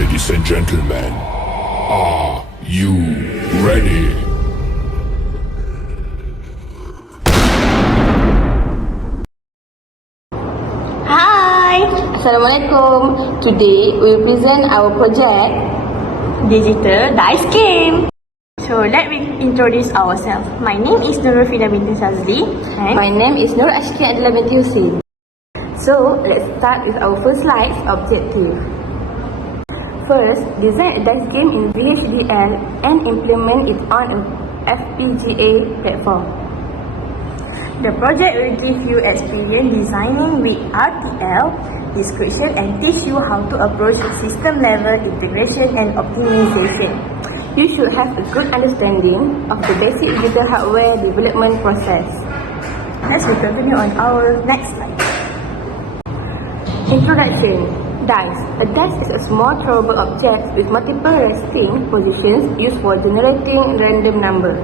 Ladies and gentlemen, are you ready? Hi! Assalamualaikum. Today we present our project Digital Dice Game. So let me introduce ourselves. My name is Nurufida binti Shazli and my name is Nur Ashki Adila binti Hussein. So let's start with our first slide's objective. First, design a dice game in VHDL and implement it on an FPGA platform. The project will give you experience designing with RTL, description and teach you how to approach system level integration and optimization. You should have a good understanding of the basic digital hardware development process. Let's continue on our next slide. Introduction. Dice. A dice is a small throwable object with multiple resting positions used for generating random number.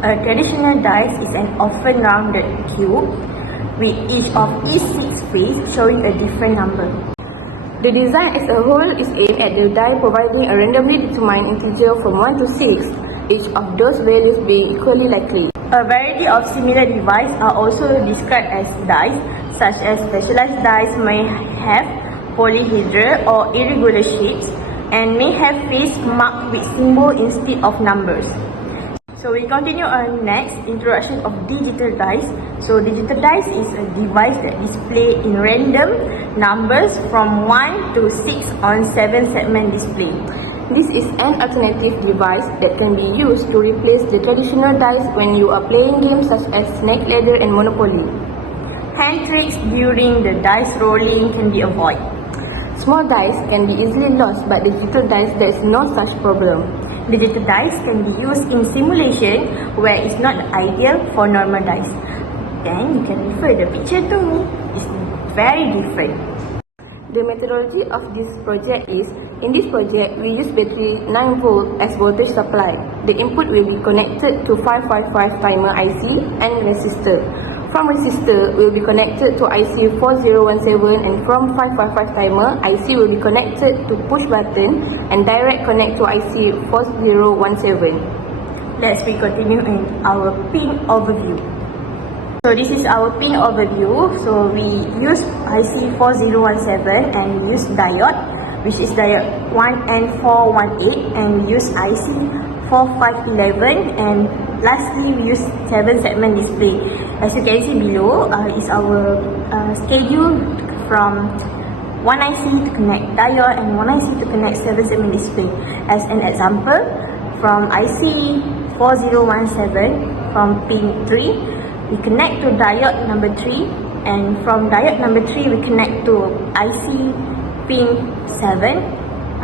A traditional dice is an often rounded cube with each of its 6 faces showing a different number. The design as a whole is aimed at the die providing a randomly determined integer from 1 to 6, each of those values being equally likely. A variety of similar devices are also described as dice, such as specialized dice may have polyhedral or irregular shapes and may have face marked with symbol instead of numbers. So we continue on next, introduction of digital dice. So digital dice is a device that displays in random numbers from 1 to 6 on 7-segment display. This is an alternative device that can be used to replace the traditional dice when you are playing games such as Snake Ladder and Monopoly. Hand tricks during the dice rolling can be avoided. Small dice can be easily lost, but digital dice there is no such problem. Digital dice can be used in simulation where it's not ideal for normal dice. Then you can refer the picture to me. It's very different. The methodology of this project is, in this project we use battery 9 volt as voltage supply. The input will be connected to 555 timer IC and resistor. From resistor will be connected to IC 4017 and from 555 timer, IC will be connected to push button and direct connect to IC 4017. Let's continue in our pin overview. So this is our pin overview. So we use IC 4017 and we use diode, which is diode 1N418, and we use IC 4511, and lastly we use 7-segment display. As you can see below is our schedule from one IC to connect diode and one IC to connect 7-segment display. As an example, from IC 4017 from pin 3, we connect to diode number 3, and from diode number 3 we connect to IC pin 7,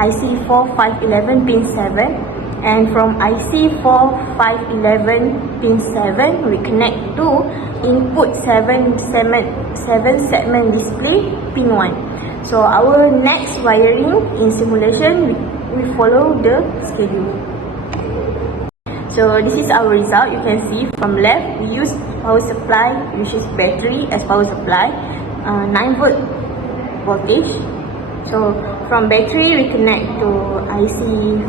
IC 4511 pin 7, and from IC 4511 pin 7 we connect to input 7-segment display pin 1. So our next wiring in simulation we follow the schedule. So this is our result. You can see from left we use power supply, which is battery as power supply, 9 volt voltage. So from battery we connect to IC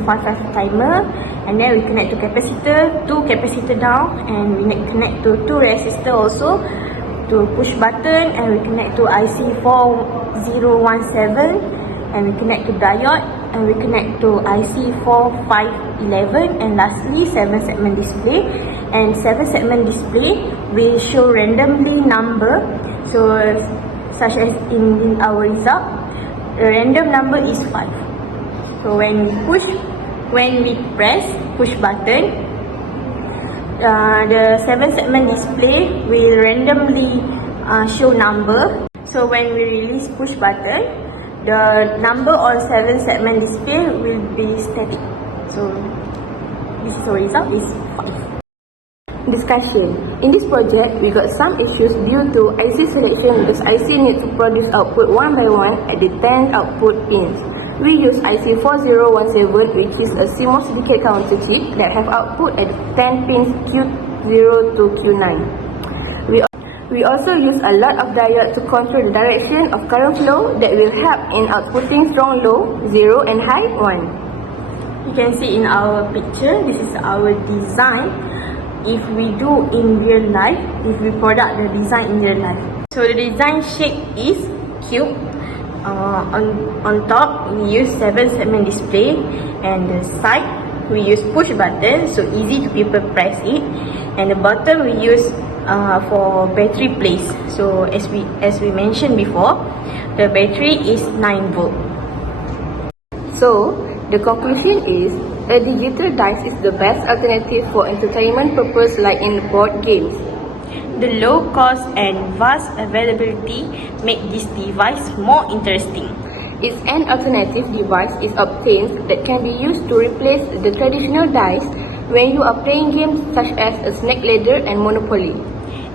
55 timer, and then we connect to capacitor, 2 capacitor down, and we connect to 2 resistor also to push button, and we connect to IC 4017, and we connect to diode, and we connect to IC 4511, and lastly 7-segment display. And 7-segment display will show randomly number, so such as in our result, the random number is 5. So when we press push button, the 7-segment display will randomly show number. So when we release push button, the number on 7-segment display will be static. So this is the result is 5. Discussion. In this project, we got some issues due to IC selection because IC needs to produce output one by one at the 10 output pins. We use IC 4017, which is a CMOS decade counter chip that have output at 10 pins Q0 to Q9. We also use a lot of diode to control the direction of current flow that will help in outputting strong low, 0 and high 1. You can see in our picture, this is our design. If we do in real life, if we product the design in real life. So the design shape is cube. On top, we use 7-segment display, and the side we use push button, so easy to people press it. And the bottom we use for battery place. So as we mentioned before, the battery is 9 volt. So, the conclusion is, a digital dice is the best alternative for entertainment purpose like in board games. The low cost and vast availability make this device more interesting. Its an alternative device is obtained that can be used to replace the traditional dice when you are playing games such as a snake ladder and Monopoly.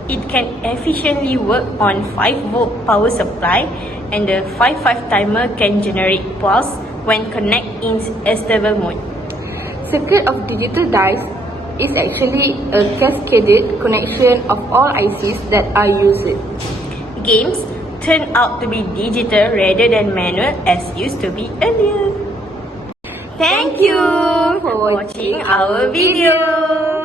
It can efficiently work on 5 volt power supply, and the 5-5 timer can generate pulse when connected in a stable mode. Secret of digital dice is actually a cascaded connection of all ICs that are used. Games turn out to be digital rather than manual as used to be earlier. Thank you for watching our video.